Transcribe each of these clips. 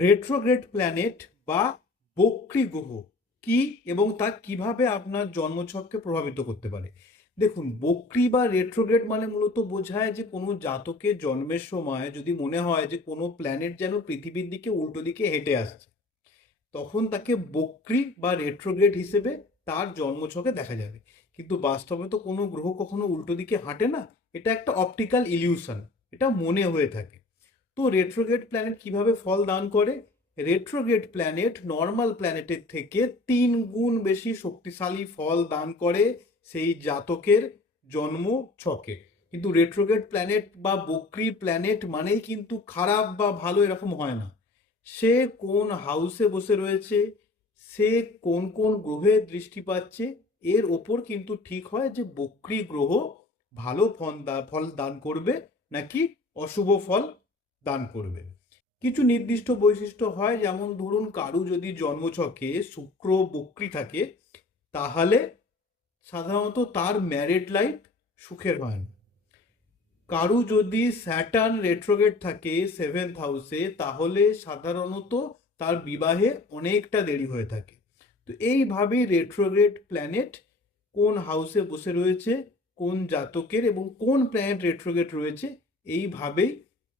Retrograde planet বা বক্রী গ্রহ কি এবং তা কিভাবে আপনার জন্মছককে প্রভাবিত করতে পারে। দেখুন, বক্রী বা রেট্রোগ্রেড মানে মূলত বোঝায় যে কোনো জাতকের জন্মের সময় যদি মনে হয় যে কোনো প্ল্যানেট যেন পৃথিবীর দিকে উল্টো দিকে হেঁটে আসছে, তখন তাকে বক্রী বা রেট্রোগ্রেড হিসেবে তার জন্মছকে দেখা যাবে। কিন্তু বাস্তবে তো কোনো গ্রহ কখনো উল্টো দিকে হাঁটে না, এটা একটা অপটিক্যাল ইলিউশন, এটা মনে হয়ে থাকে। তো রেট্রোগ্রেড প্ল্যানেট কিভাবে ফল দান করে? রেট্রোগ্রেড প্ল্যানেট নর্মাল প্ল্যানেটের থেকে 3 গুণ বেশি শক্তিশালী ফল দান করে সেই জাতকের জন্ম ছকে। কিন্তু রেট্রোগ্রেড প্ল্যানেট বা বক্রী প্ল্যানেট মানেই কিন্তু খারাপ বা ভালো এরকম হয় না। সে কোন হাউসে বসে রয়েছে, সে কোন কোন গ্রহে দৃষ্টি পাচ্ছে, এর ওপর কিন্তু ঠিক হয় যে বক্রী গ্রহ ভালো ফল দান করবে নাকি অশুভ ফল দান করবে। কিছু নির্দিষ্ট বৈশিষ্ট্য হয়, যেমন ধরুন কারু যদি জন্মছকে শুক্র বক্রী থাকে, তাহলে সাধারণত তার ম্যারিড লাইফ সুখের হয় না। কারু যদি স্যাটার্ন রেট্রোগ্রেড থাকে 7th হাউসে, তাহলে সাধারণত তার বিবাহে অনেকটা দেরি হয়ে থাকে। তো এইভাবেই রেট্রোগ্রেড প্ল্যানেট কোন হাউসে বসে রয়েছে, কোন জাতকের এবং কোন প্ল্যানেট রেট্রোগ্রেড রয়েছে, এইভাবেই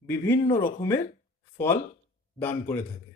বিভিন্ন রকমের ফল দান করে থাকে।